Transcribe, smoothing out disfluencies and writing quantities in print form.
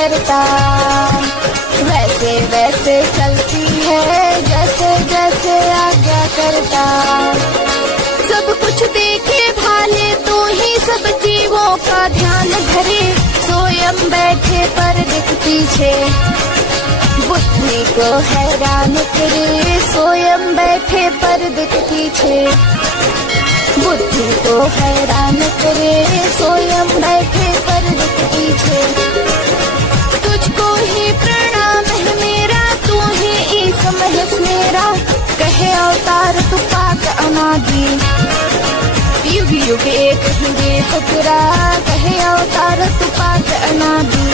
करता, वैसे वैसे चलती है जैसे जैसे आज्ञा करता। सब कुछ देखे भाले तो ही सब जीवों का ध्यान धरे, स्वयं बैठे पर दिख पीछे बुद्धि को हैरान करे, स्वयं बैठे पर दिख पीछे बुद्धि को हैरान करे, स्वयं बैठे पर दिख पीछे। तुझको ही प्रणाम है मेरा, तू ही ईसम है मेरा, कहे अवतार तू पाक अनादि, युग युग एक ही वे फकरा, कहे अवतार तू पाक अनादि।